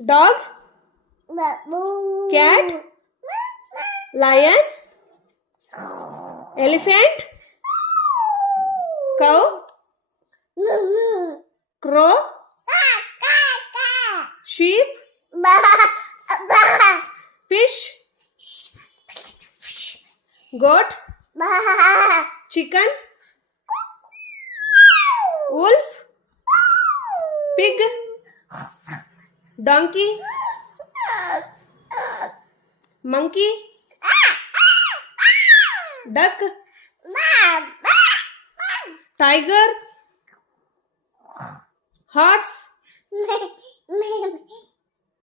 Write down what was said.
Dog, cat, lion, elephant, cow, crow, sheep, fish, goat, chicken, wolf, pig, donkey, monkey, duck, tiger, horse,